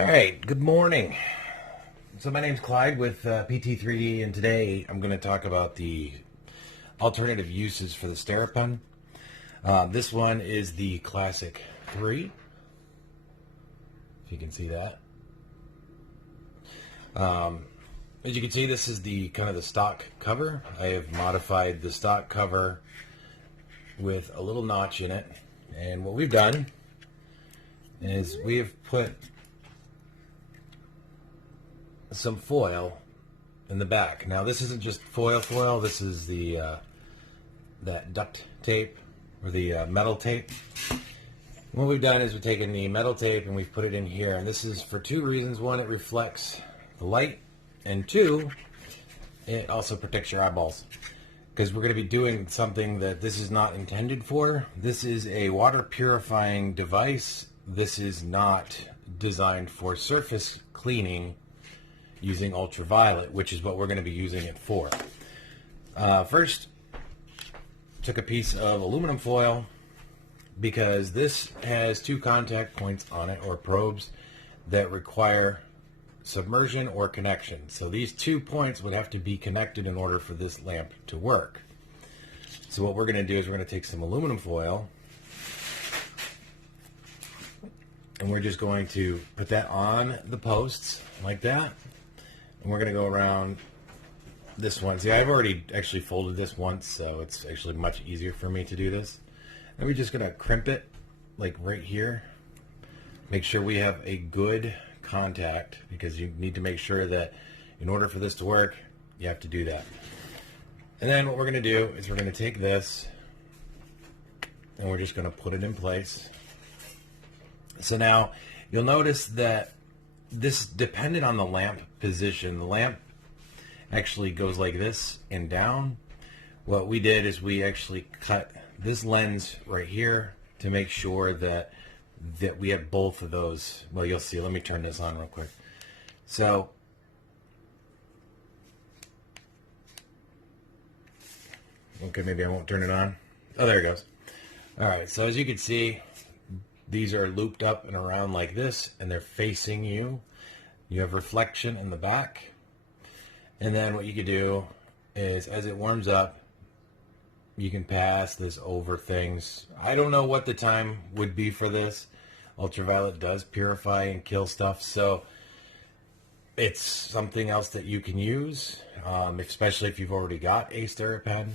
All right, good morning. So my name's Clyde with PT3D, and today I'm going to talk about the alternative uses for the Steripen. This one is the Classic 3, if you can see that. As you can see, this is the kind of the stock cover. I have modified the stock cover with a little notch in it, and what we've done is we have put some foil in the back. Now this isn't just foil, this is the that duct tape, or the metal tape. What we've done is we've taken the metal tape and we've put it in here, and this is for two reasons. One, it reflects the light, and two, it also protects your eyeballs, because we're going to be doing something that this is not intended for. This is a water purifying device. This is not designed for surface cleaning using ultraviolet, which is what we're going to be using it for. First, took a piece of aluminum foil, because this has two contact points on it, or probes, that require submersion or connection. So these 2 points would have to be connected in order for this lamp to work. So what we're going to do is we're going to take some aluminum foil, and we're just going to put that on the posts like that. And we're going to go around this one. See, I've already actually folded this once, so it's actually much easier for me to do this. And we're just going to crimp it like right here. Make sure we have a good contact, because you need to make sure that in order for this to work, you have to do that. And then what we're going to do is we're going to take this and we're just going to put it in place. So now you'll notice that this, dependent on the lamp position, the lamp actually goes like this and down. What we did is we actually cut this lens right here to make sure that we have both of those. Well, you'll see. Let me turn this on real quick. So okay, maybe I won't turn it on. Oh, there it goes. All right, so as you can see, these are looped up and around like this, and they're facing you. You have reflection in the back. And then what you could do is, as it warms up, you can pass this over things. I don't know what the time would be for this. Ultraviolet does purify and kill stuff, so it's something else that you can use, especially if you've already got a Steripen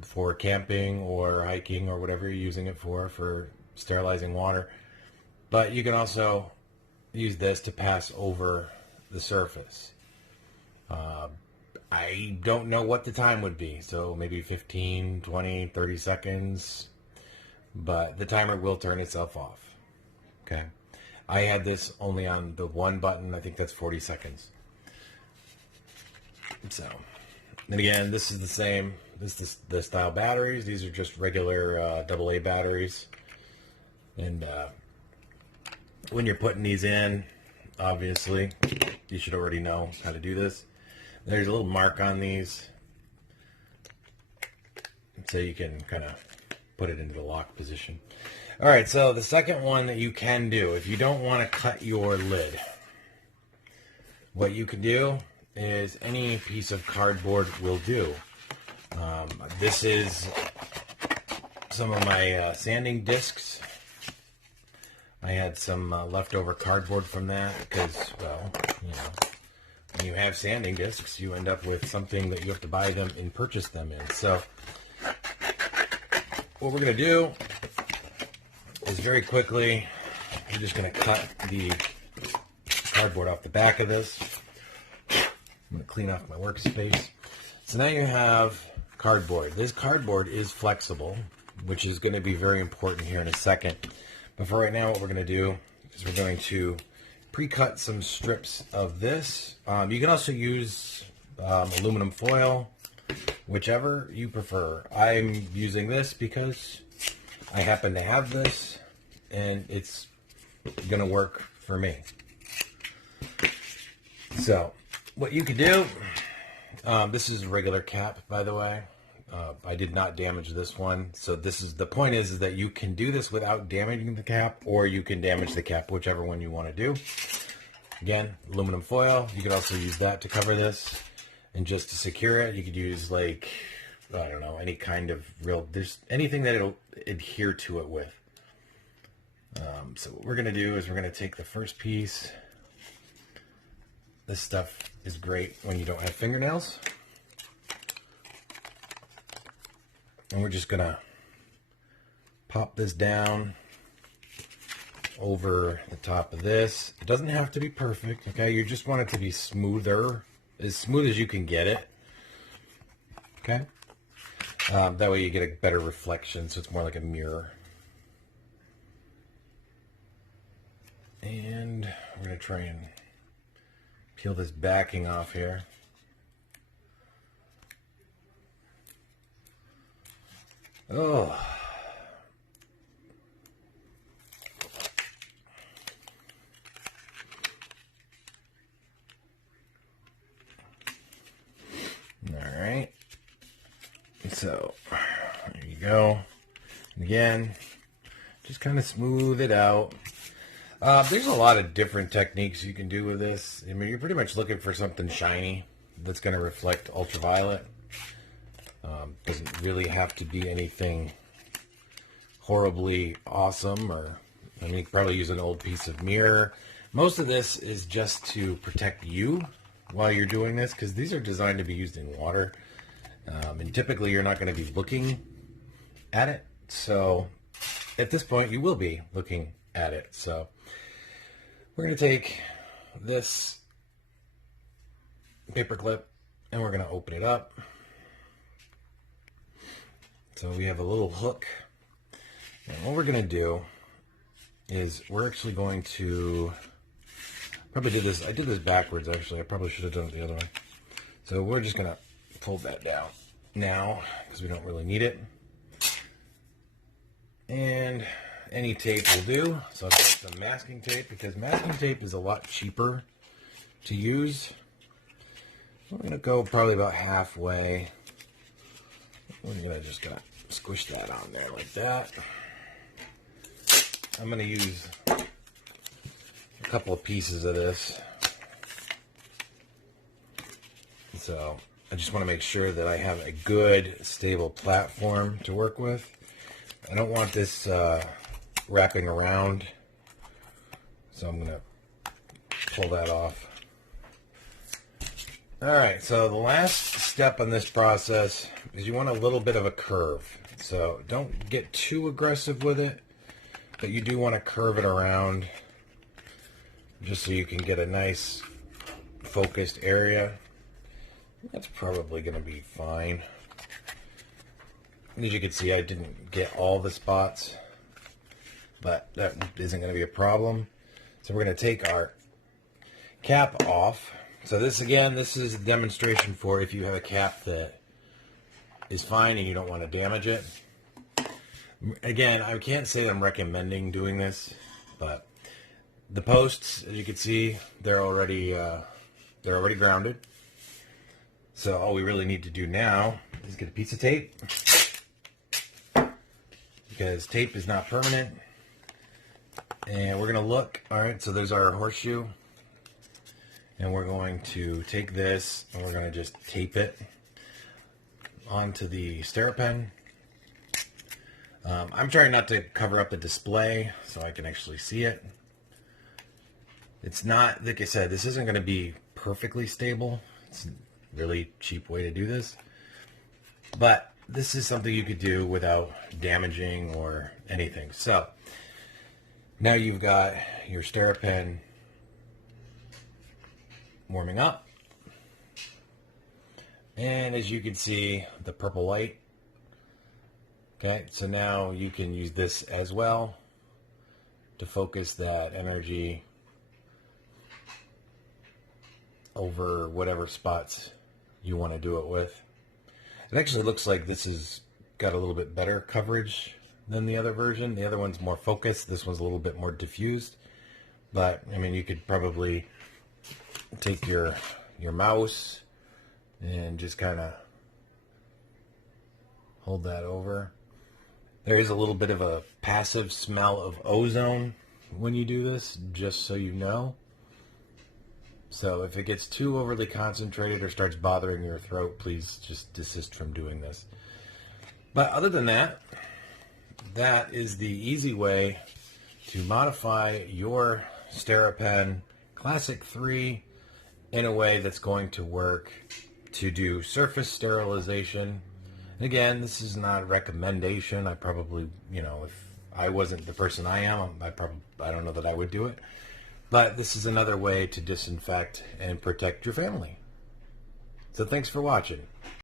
for camping or hiking or whatever you're using it for sterilizing water. But you can also use this to pass over the surface. I don't know what the time would be, so maybe 15, 20, 30 seconds, but the timer will turn itself off. Okay, I had this only on the one button. I think that's 40 seconds. So, and again, this is the same. This is the style batteries. These are just regular AA batteries. And when you're putting these in, obviously, you should already know how to do this. There's a little mark on these, so you can kind of put it into the lock position. All right, so the second one that you can do, if you don't want to cut your lid, what you can do is any piece of cardboard will do. This is some of my sanding discs. I had some leftover cardboard from that, because, well, you know, when you have sanding discs, you end up with something that you have to buy them and purchase them in. So what we're going to do is, very quickly, we're just going to cut the cardboard off the back of this. I'm going to clean off my workspace. So now you have cardboard. This cardboard is flexible, which is going to be very important here in a second. But for right now, what we're going to do is we're going to pre-cut some strips of this. You can also use aluminum foil, whichever you prefer. I'm using this because I happen to have this, and it's going to work for me. So what you could do, this is a regular cap, by the way. I did not damage this one. So this is the point, is that you can do this without damaging the cap, or you can damage the cap, whichever one you want to do. Again, aluminum foil. You could also use that to cover this. And just to secure it, you could use like, I don't know, any kind of there's anything that it'll adhere to it with. So what we're going to do is we're going to take the first piece. This stuff is great when you don't have fingernails. And we're just going to pop this down over the top of this. It doesn't have to be perfect, okay? You just want it to be smoother, as smooth as you can get it, okay? That way you get a better reflection, so it's more like a mirror. And we're going to try and peel this backing off here. Oh. All right. So, there you go. And again, just kind of smooth it out. There's a lot of different techniques you can do with this. I mean, you're pretty much looking for something shiny that's going to reflect ultraviolet. Doesn't really have to be anything horribly awesome, or I mean, you could probably use an old piece of mirror. Most of this is just to protect you while you're doing this, because these are designed to be used in water. And typically you're not going to be looking at it. So at this point you will be looking at it. So we're going to take this paper clip and we're going to open it up. So we have a little hook. And what we're going to do is we're actually going to probably did this. I did this backwards, actually. I probably should have done it the other way. So we're just going to pull that down now because we don't really need it. And any tape will do. So I've got some masking tape, because masking tape is a lot cheaper to use. We're going to go probably about halfway. We're just going to squish that on there like that. I'm going to use a couple of pieces of this. So I just want to make sure that I have a good, stable platform to work with. I don't want this wrapping around, so I'm going to pull that off. Alright, so the last step in this process is you want a little bit of a curve. So don't get too aggressive with it, but you do want to curve it around just so you can get a nice focused area. That's probably going to be fine. As you can see, I didn't get all the spots, but that isn't going to be a problem. So we're going to take our cap off. So this, again, this is a demonstration for if you have a cap that is fine and you don't want to damage it. Again, I can't say that I'm recommending doing this, but the posts, as you can see, they're already grounded. So all we really need to do now is get a piece of tape, because tape is not permanent. And we're going to look. All right, so there's our horseshoe. And we're going to take this and we're going to just tape it onto the Steripen. I'm trying not to cover up the display so I can actually see it. It's not, like I said, this isn't going to be perfectly stable. It's a really cheap way to do this. But this is something you could do without damaging or anything. So now you've got your Steripen warming up, and as you can see, the purple light. Okay, so now you can use this as well to focus that energy over whatever spots you want to do it with. It actually looks like this has got a little bit better coverage than the other version. The other one's more focused. This one's a little bit more diffused. But I mean, you could probably take your mouse and just kind of hold that over. There is a little bit of a passive smell of ozone when you do this, just so you know. So if it gets too overly concentrated or starts bothering your throat, please just desist from doing this. But other than that, that is the easy way to modify your Steripen Classic 3 in a way that's going to work to do surface sterilization. And again, this is not a recommendation. I probably, if I wasn't the person I am, I don't know that I would do it. But this is another way to disinfect and protect your family. So thanks for watching.